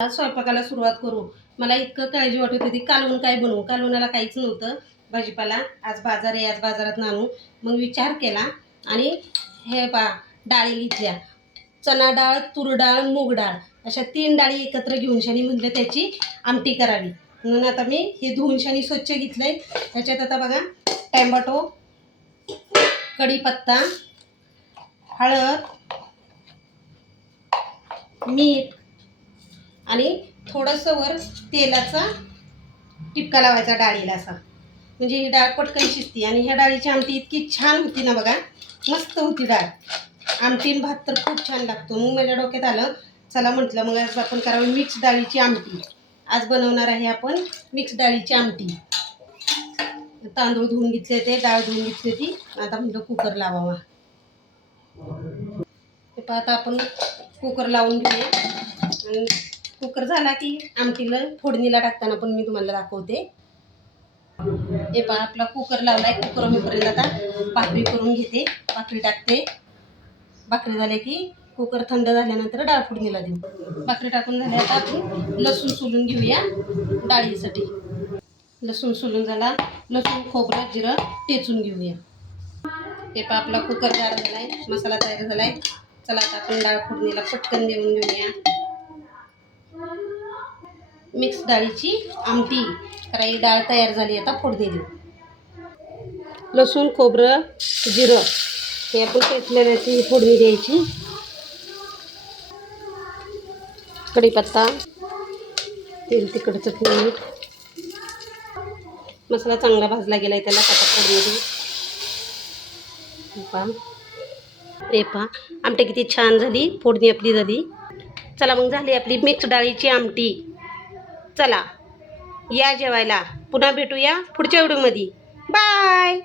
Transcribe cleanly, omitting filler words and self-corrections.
आज स्वयंपाकाला सुरुवात करू. मला इतकं काळजी वाटत होती कालवण काय बनवू. कालवणाला काहीच नव्हतं भाजीपाला. आज बाजार आहे, आज बाजारात आणू. मग विचार केला आणि हे डाळी घेतल्या. चना डाळ, तूर डाळ, मूग डाळ अशा 3 डाळी एकत्र घेऊन शानी म्हटलं त्याची आमटी करावी. म्हणून आता मी हे धुवून शानी स्वच्छ घेतलंय. त्याच्यात आता बघा टॅमॅटो, कढीपत्ता, हळद, मीठ आणि थोडंसं वर तेलाचा टिपका लावायचा डाळीला असा, म्हणजे ही डाळ पटकन शिजते. आणि ह्या डाळीची आमटी इतकी छान होती ना बघा, मस्त होती डाळ. आमटी भात तर खूप छान लागतो. मग माझ्या डोक्यात आलं चला म्हटलं मग आज आपण करावी मिक्स डाळीची आमटी. आज बनवणार आहे आपण मिक्स डाळीची आमटी. तांदूळ धुवून घेतले, ते डाळ धुवून घेतली ती. आता म्हटलं कुकर लावावा. ते पाहता आपण कुकर लावून घेऊया. आणि कुकर झाला की आमटीला फोडणीला टाकताना पण मी तुम्हाला दाखवते. हे पहा आपला कुकर लावलाय. कुकर होईपर्यंत आता भाकरी करून घेते. भाकरी टाकते. भाकरी झाले की कुकर थंड झाल्यानंतर डाळ फोडणीला देऊ. भाकरी टाकून झाले आता आपण लसूण सोलून घेऊया डाळीसाठी. लसूण सोलून झाला. लसूण, खोबरं, जिरं टेचून घेऊया. हे पहा आपला कुकर तयार झालाय. मसाला तयार झालाय. चला आता आपण डाळ फोडणीला पटकन देऊन घेऊया. मिक्स डाळीची आमटी करायची. डाळ तयार झाली, आता फोडणी देऊ. लसूण, खोबरं, जिरं हे आपण टेचलेल्याची फोडणी द्यायची. कढीपत्ता, तेल, तिखट, चटणी, मीठ. मसाला चांगला भाजला गेलाय, त्याला आता फोडणी देऊ. हे पहा आमटी किती छान झाली. फोडणी आपली झाली. चला मग झाली आपली मिक्स डाळीची आमटी. चला या जेवायला. पुन्हा भेटूया पुढच्या व्हिडिओमध्ये. बाय.